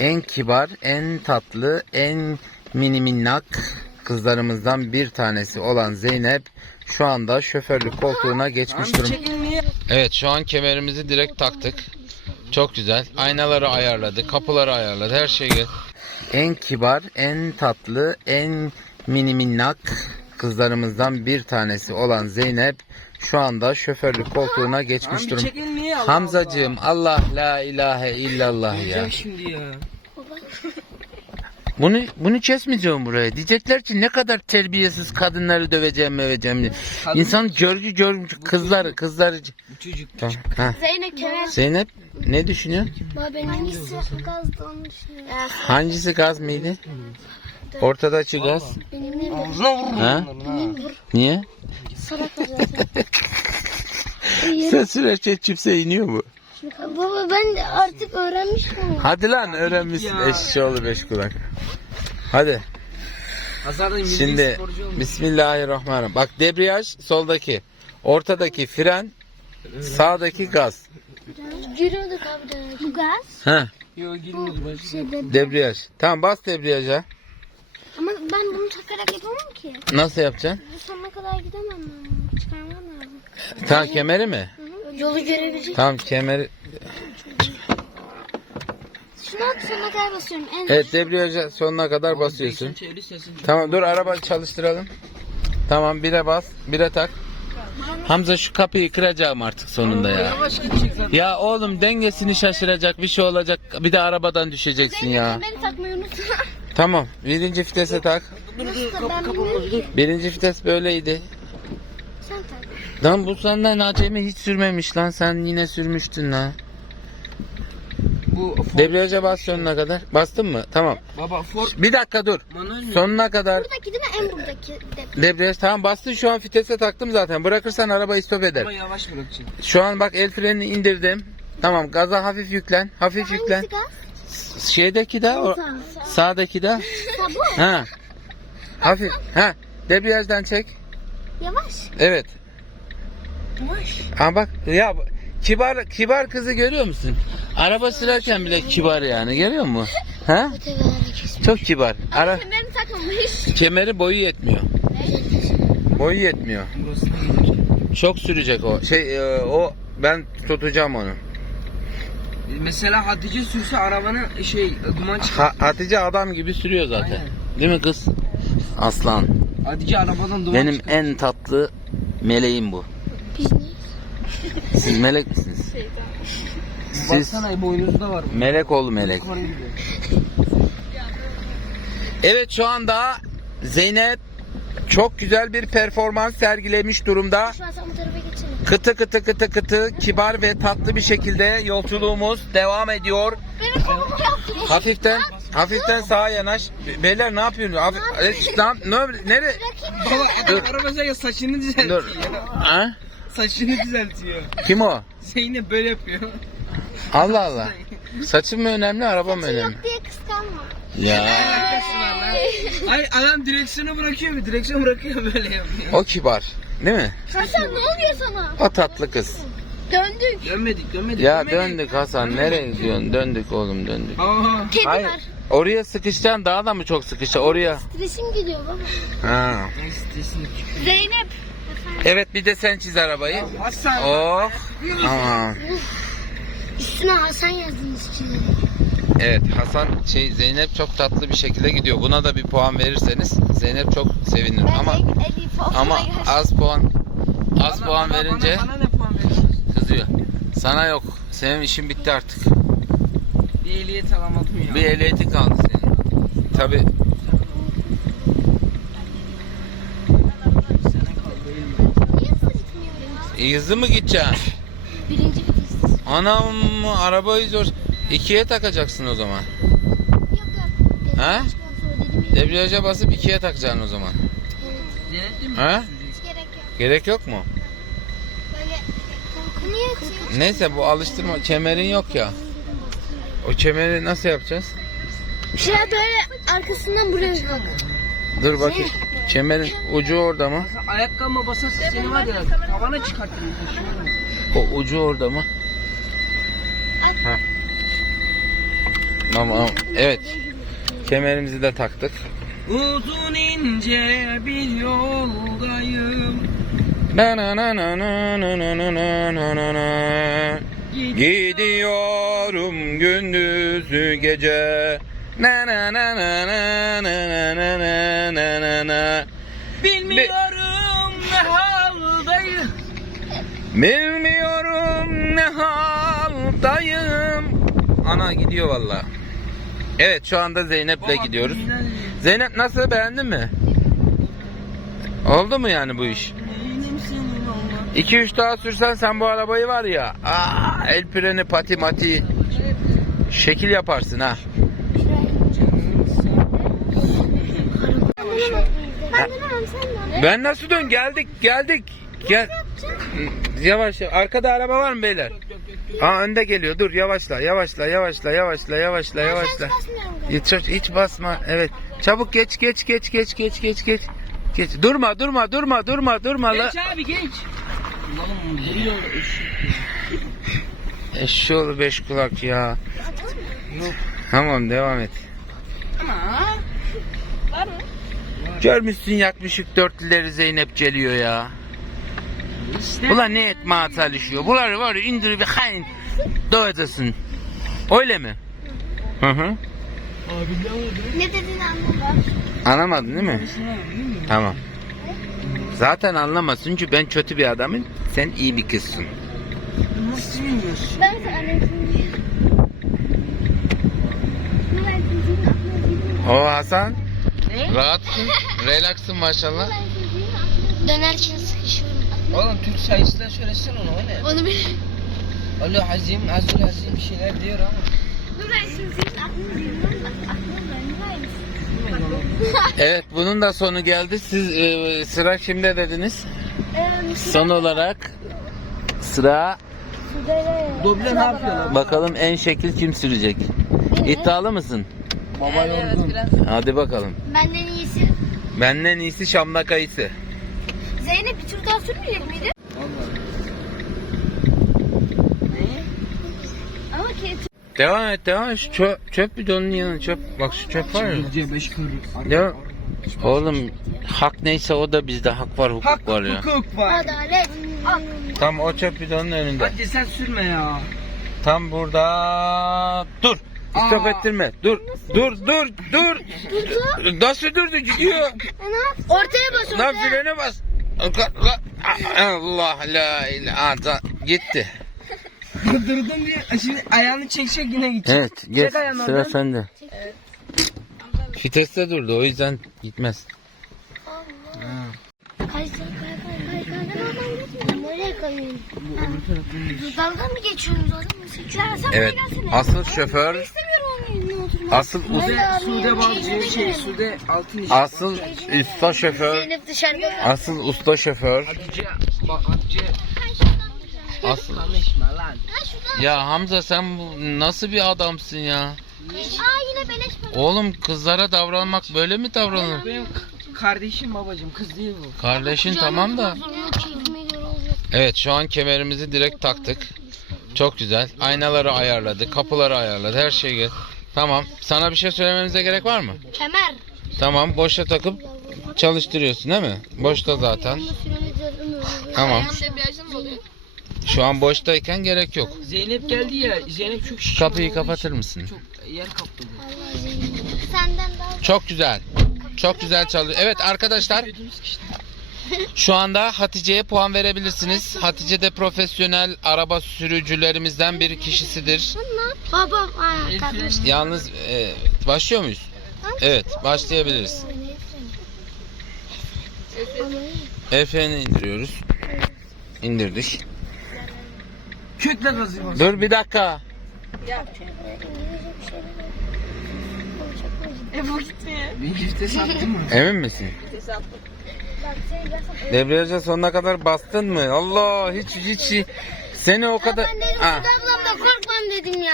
En kibar, en tatlı, en mini minnak kızlarımızdan bir tanesi olan Zeynep şu anda şoförlük koltuğuna geçmiş durum. Evet şu an kemerimizi direkt taktık. Çok güzel. Aynaları ayarladı, kapıları ayarladı, her şeyi. gel- En kibar, en tatlı, en mini minnak kızlarımızdan bir tanesi olan Zeynep şu anda şoförlük koltuğuna geçmiş durum. çekin niye Allah Hamzacığım Allah la ilahe illallah ya. Yiyeceğim şimdi ya. Bunu bunu kesmeyeceğim buraya. Diyecekler ki ne kadar terbiyesiz kadınları döveceğim möveceğim diye. Kadın- İnsan görgü görmüş kızları kızları. Bu çocuk. Tamam. Ha. Zeynep kemer. Zeynep ne? Baba benim hangisi gazdı onu düşünüyorum. Hangisi gaz mıydı? Ortadaki gaz. Benim ne? Ağzına vurun Ha? onların ha. Niye? Salak zaten. Sen sürerken çipse iniyor mu? Baba ben de artık öğrenmişim. Hadi lan öğrenmişsin ya. eşşoğlu beş kulak. Hadi milli şimdi sporcu olmuş. Bismillahirrahmanirrahim. Bak debriyaj soldaki. Ortadaki fren sağdaki gaz. Giriyorduk abi de. Bu gaz? Ha, Yok girmedi başka. Şeyde. debriyaj. Tamam bas debriyaja. Ben bunu takarak yapamam ki. Nasıl yapacaksın? Bu sonuna kadar gidemem ben. Çıkarmam lazım. Tamam kemeri mi? Yolu görebilecek. Tamam kemeri. Şuna sonuna kadar basıyorum. En Evet debriyaja sonuna kadar basıyorsun. Sesini. Tamam dur arabayı çalıştıralım. Tamam bire bas. Bire tak. Hamza şu kapıyı kıracağım artık sonunda ya. Yavaş gidecek zaten. Ya oğlum dengesini şaşıracak bir şey olacak. Bir de arabadan düşeceksin ya. Beni takmayı unutma. Tamam birinci vitese tak. Ben bilmiyorum. Birinci vites böyleydi. Sen tak. Lan bu senden acemi hiç sürmemiş lan. Sen yine sürmüştün lan. Bu Ford. Debriyaja bas sonuna kadar. Bastın mı? Tamam. Baba Ford. Bir dakika dur. Manuel mi? Sonuna kadar Buradaki değil mi? En buradaki. De. debriyaj tamam bastın şu an vitese taktım zaten. Bırakırsan arabayı stop eder. Ama yavaş bırakacaksın. Şu an bak el frenini indirdim. Tamam gaza hafif yüklen. Hafif yüklen. Hangisi gaz? Şeydeki de o, Sağ. sağdaki de. Ha. Hafif. Ha. Debriyajdan çek. Yavaş. Evet. Yavaş. Ha bak ya kibar kibar kızı görüyor musun? Araba sürerken bile kibar yani görüyor musun? Ha? Çok kibar. Ara Kemerini takmamış. kemeri boyu yetmiyor. Boyu yetmiyor. Çok sürecek o. Şey e, o ben tutacağım onu. Mesela Hatice sürse arabanın şey duman çıkar. Ha, Hatice adam gibi sürüyor zaten. Aynen. Değil mi kız? Aslan. Hatice arabadan duman Benim çıkar. en tatlı meleğim bu. Siz melek misiniz? Siz Baksana boynuzda var. melek ol melek. Yukarı gidiyor. Evet şu anda Zeynep çok güzel bir performans sergilemiş durumda. Şu an Kıtı kıtı kıtı kıtı kibar ve tatlı bir şekilde yolculuğumuz devam ediyor. Benim kolumu yaptın. Hafiften hafiften sağa yanaş. Be- Beyler ne yapıyorsunuz? Hafif, e, lan, ne, nere? Baba araba sen saçını Dur. düzeltiyor. Ha? Saçını düzeltiyor. Kim o? Zeynep böyle yapıyor. Allah Allah. Saçım mı önemli, araba mı önemli? Yok diye kıskanma. Ya Alakası var lan. Ay adam direksiyonu bırakıyor mu? Direksiyon bırakıyor böyle yapıyor. o kibar. Değil mi? Hasan ne oluyor sana? O tatlı kız. Döndük. Dönmedik dönmedik. Ya dönmedik. döndük Hasan. Nereye gidiyorsun? Döndük oğlum döndük. Aa. Kedi Hayır. var. Oraya sıkışacaksın daha da mı çok sıkışacaksın? Oraya. Stresim gidiyor baba. Ha. Ay sitesini. Zeynep. Evet bir de sen çiz arabayı. Hasan. Oh. Aman. Üstüne Hasan yazdınız içine. Evet Hasan şey Zeynep çok tatlı bir şekilde gidiyor. Buna da bir puan verirseniz Zeynep çok sevinir ama ama az puan az Bana- puan bana- verince Bana, bana ne puan veriyorsun? kızıyor. Sana yok. Senin işin bitti artık. Bir ehliyet alamadım ya. Bir ehliyetin kaldı senin. Tabi ya? hızlı mı gideceksin? Birinci vites. Anam arabayı zor. İkiye takacaksın o zaman. Yok yok. Ha? Debriyaja basıp ikiye takacaksın o zaman. Mi? Ha? Hiç gerek yok. Gerek yok mu? Atıyor? Neyse bu alıştırma kemerin yok ya. O kemeri nasıl yapacağız? Şey böyle arkasından buraya bak. Dur bakayım. Kemerin ucu orada mı? Ayakkabıma basarsa seni var ya tavana çıkartırım. O ucu orada mı? Ha. Tamam. Evet. Kemerimizi de taktık. Uzun ince bir yoldayım. Na na na na na na na na na na na. Gidiyorum gündüzü gece. Na na na na na na na na na na na na. Bilmiyorum ne haldayım. Bilmiyorum ne haldayım. Ana gidiyor valla. Evet şu anda Zeynep'le gidiyoruz. Zeynep nasıl beğendin mi? Oldu mu yani bu iş? Neyim senin olmak? 2-3 daha sürsen sen bu arabayı var ya. Aa, el freni pati mati. Şekil yaparsın ha. Ben nasıl dön? Geldik geldik. Gel. Yavaş yavaş. Arkada araba var mı beyler? Aa önde geliyor. Dur yavaşla yavaşla yavaşla yavaşla yavaşla yavaşla. Hiç, hiç basma. Evet. Çabuk geç geç geç geç geç geç geç. Geç. Durma durma durma durma durma la. Geç abi geç. Ulan duruyor. Eşşoğlu beş kulak ya. Yok. Tamam devam et. Ama. Görmüşsün yakmışık dörtlüleri Zeynep geliyor ya. İşte. Ulan ne etme çalışıyor. Bunları var ya indirip bir hain doğacaksın. Öyle mi? Hı hı. Abi ne oldu? Ne dediğini anlamadım. Anlamadın değil mi? Tamam. Zaten anlamaz çünkü ben kötü bir adamım. Sen iyi bir kızsın. Nasıl bilmiyorsun? Ben. O Hasan. Ne? Rahatsın. Relaxsın maşallah. Dönerken sıkışıyorum. Oğlum Türk sayısıyla söylesin onu o ne? Onu bir... Alo Hazim, Azul Hazim bir şeyler diyor ama. Dur ben şimdi senin. Bak aklına dönüyor Evet bunun da sonu geldi. Siz e, sıra kimde dediniz? Eee Son olarak sıra Doble ne yapıyorlar? bakalım en şekil kim sürecek? İddialı mısın? Baba yorgun. Hadi bakalım. Benden iyisi. Benden iyisi Şam'da kayısı. Zeynep bir tur daha sürmeyecek miydi? Ne? Ama ki Devam et devam et. Şu çöp, çöp bidonun yanına çöp. Bak şu çöp var ya. C5 kır. Ya oğlum hak neyse o da bizde hak var hukuk Hak var ya. hukuk var. adalet. Al. Tam o çöp bidonun önünde. Hadi sen sürme ya. Tam burada. Dur. Stop Aa. ettirme. Dur. Dur dur dur. Nasıl durdu gidiyor. E? Ortaya bas Lan ortaya. frene bas. Allah la ilahe gitti. Durdum diye şimdi ayağını çekecek yine gidecek. Evet geç Çek ayağını sıra oradan. sende. Viteste durdu o yüzden gitmez. Kay kay kay kay kay kay. Nereye kayıyorsun? Dalga mı geçiyorsunuz sen Evet asıl şoför Asıl us- Sude, Sude Balcı şey Sude Altın iş. asıl usta şoför Zeynep dışarıda. asıl usta şoför Hatice, bak Hatice asıl konuşma lan. ya Hamza sen bu nasıl bir adamsın ya Aa yine beleş bana. oğlum kızlara davranmak böyle mi davranır Benim kardeşim babacım kız değil bu. kardeşin tamam da evet şu an kemerimizi direkt taktık çok güzel aynaları ayarladık kapıları ayarladı her şey gel tamam sana bir şey söylememize gerek var mı Kemer. tamam boşa takıp çalıştırıyorsun değil mi boşta zaten. Tamam. Şu an boştayken gerek yok. Zeynep geldi ya. Zeynep çok şişman Kapıyı olduğu kapatır için mısın? Çok yer kapladı. Senden daha Çok güzel. Çok güzel çalıyor. Evet arkadaşlar işte. şu anda Hatice'ye puan verebilirsiniz. Hatice de profesyonel araba sürücülerimizden bir kişisidir. Babam aa. Yalnız e, başlıyor muyuz? Evet başlayabiliriz. El indiriyoruz. İndirdik. Kütle gazı bas. Dur bir dakika. Bir çifte sattı mı? Emin misin? Debriyaja sonuna kadar bastın mı? Allah hiç hiç seni o kadar... Ha, Korkmam dedim ya.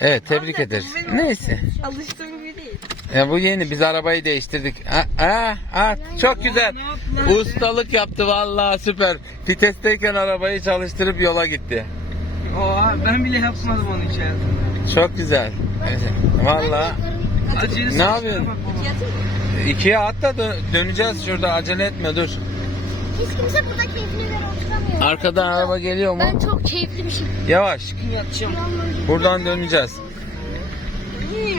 evet tebrik ederiz. Neyse. Alıştığım gibi değil. Ya bu yeni biz arabayı değiştirdik. Ha, ha, ha, çok güzel. Ustalık yaptı vallahi süper. Vitesteyken arabayı çalıştırıp yola gitti. Oha ben bile yapmadım onu hiç hayatımda. Çok güzel. Evet. Valla Acele Ne yapıyorsun? ikiye at da dö- döneceğiz şurada acele etme dur. Hiç kimse burada keyfini veren oturamıyor. Arkadan araba geliyor mu? Ben çok keyifliymişim. Yavaş. Yatacağım. Buradan döneceğiz. Bir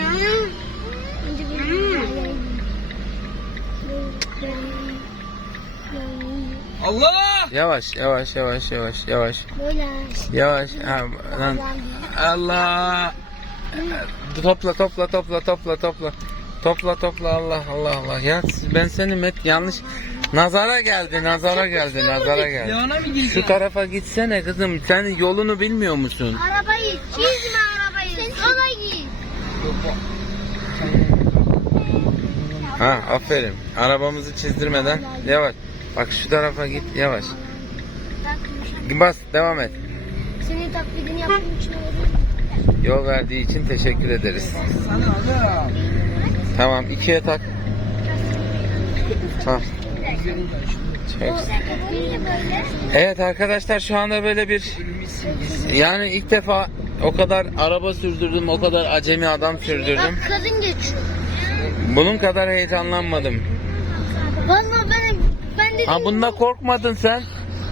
Allah! Yavaş yavaş yavaş yavaş yavaş. Böyle. Yavaş. Ha, lan. Allah. Topla topla topla topla topla. Topla topla Allah Allah Allah. Ya siz- ben seni met yanlış nazara geldi nazara geldi nazara geldi. Leona mı gireceğim? Şu tarafa gitsene kızım. Sen yolunu bilmiyor musun? Arabayı çizme arabayı. Sola git. Ha aferin. Arabamızı çizdirmeden yavaş. Bak şu tarafa git yavaş. Bas devam et. Senin taklidini yaptığım için. Yol verdiği için teşekkür ederiz. Tamam ikiye tak. Tamam. Çok. Evet arkadaşlar şu anda böyle bir yani ilk defa o kadar araba sürdürdüm, o kadar acemi adam sürdürdüm. Bak kadın geçiyor. Bunun kadar heyecanlanmadım. Vallahi ben ben dedim. Ha bunda korkmadın sen.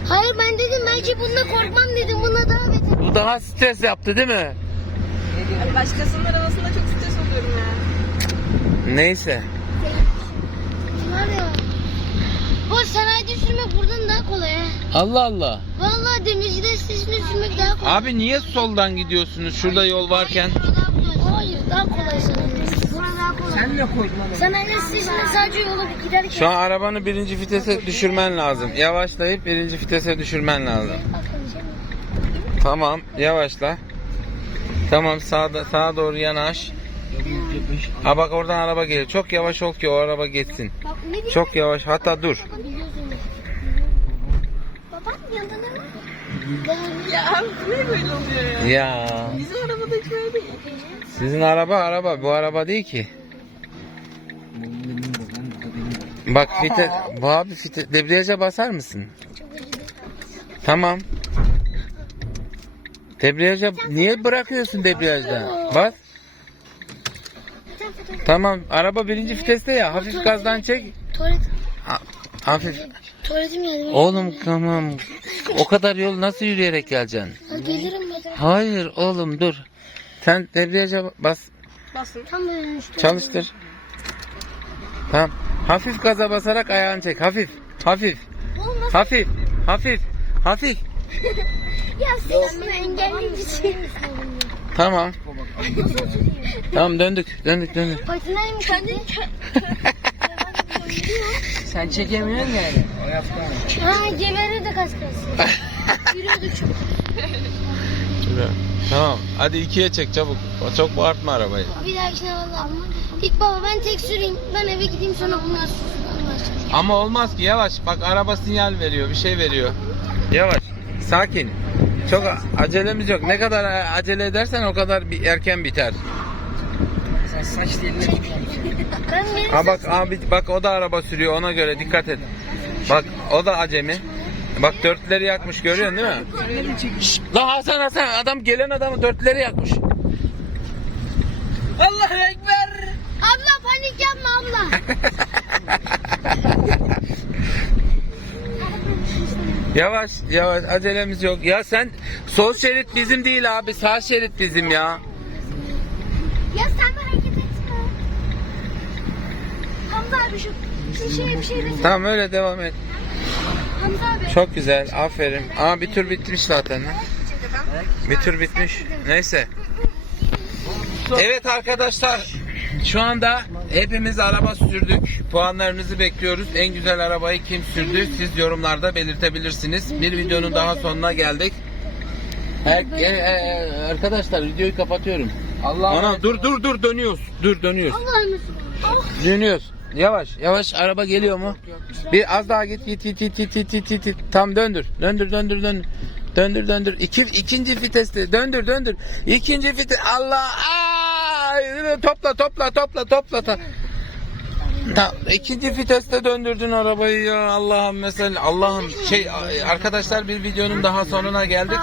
Hayır ben dedim belki bunda korkmam dedim. Buna daha beter. Bu daha stres yaptı değil mi? Başkasının arabasında çok stres oluyorum ya. Neyse. Var ya. Bu sanayide sürmek buradan daha kolay ha. Allah Allah. Vallahi demircide sesini sürmek daha kolay. Abi niye soldan gidiyorsunuz şurada yol varken? Hayır daha kolay sanayide. Bura daha kolay. Sen de koydun. Sanayide sesini sadece yola bir giderken. Şu an arabanı birinci vitese düşürmen lazım. Yavaşlayıp birinci vitese düşürmen lazım. Tamam yavaşla. Tamam sağda sağa doğru yanaş. Ha bak oradan araba geliyor. Çok yavaş ol ki o araba geçsin. Ne? Çok yavaş hatta dur. Babam ne? Daha Ya niye böyle oluyor ya? Ya Bizim arabada hiç böyle değil. sizin araba araba bu araba değil ki. Bak fite, bu abi fite, debriyaja basar mısın? Tamam. Debriyaja niye bırakıyorsun debriyajda? Bas. Tamam araba birinci viteste ya hafif gazdan çek. Tuvalet. Ha- hafif. Tuvaletim geldi. Oğlum tamam. O kadar yol nasıl yürüyerek geleceksin? Ha, Gelirim ben. Hayır oğlum dur. Sen debriyaja bas. Basın. Tam böyle işte. Çalıştır. Tamam. Hafif gaza basarak ayağını çek. Hafif. Hafif. Olmaz. Hafif. Hafif. Hafif. Ya sen engelli bir şey. Tamam. Tamam döndük. Döndük döndük. Patinayım kendin. Sen çekemiyorsun yani. O yaptı ama. Ha geberir de kas kas. Yürüyordu çok. Tamam. Hadi ikiye çek çabuk. Çok bağırtma arabayı. Bir dahakine valla. İlk baba ben tek süreyim. Ben eve gideyim sonra bunlar. Ama olmaz ki yavaş. Bak araba sinyal veriyor. Bir şey veriyor. Yavaş. Sakin. Çok acelemiz yok. Ne kadar acele edersen o kadar bir erken biter. Sen saç Ha bak abi bak o da araba sürüyor ona göre dikkat et. Bak o da acemi. Bak dörtleri yakmış görüyorsun değil mi? Lan Hasan Hasan adam gelen adamı dörtleri yakmış. Allahu Ekber. Abla panik yapma abla. Yavaş yavaş acelemiz yok. Ya sen sol şerit bizim değil abi sağ şerit bizim ya. ya sen hareket etme. Hamza abi şu bir şey. Tamam öyle devam et. Hamza abi. Çok güzel aferin. Ama bir tur bitmiş zaten. lan. Bir tur bitmiş. Neyse. Evet arkadaşlar. Şu anda hepimiz araba sürdük. Puanlarınızı bekliyoruz. En güzel arabayı kim sürdü? Siz yorumlarda belirtebilirsiniz. Bir videonun daha sonuna geldik. Er- e- e- arkadaşlar videoyu kapatıyorum. Allah Ana dur dur dur dönüyoruz. Dur dönüyoruz. Dönüyoruz. Yavaş yavaş araba geliyor mu? Bir az daha git git git git git git git git, git. Tam döndür. Döndür döndür döndür. Döndür döndür. İki, ikinci viteste döndür döndür. İkinci vites Allah. Aa! Topla topla topla topla. to- Ta, ikinci viteste döndürdün arabayı ya Allah'ım mesela Allah'ım şey arkadaşlar bir videonun daha sonuna geldik.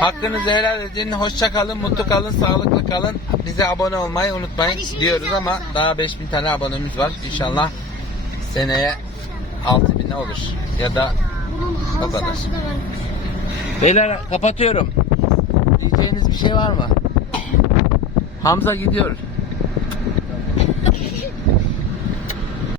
Hakkınızı helal edin. Hoşça kalın, mutlu kalın, sağlıklı kalın. Bize abone olmayı unutmayın diyoruz ama daha 5000 tane abonemiz var. İnşallah seneye 6000'e olur. Ya da O kadar. Beyler kapatıyorum. Diyeceğiniz bir şey var mı? Hamza gidiyor.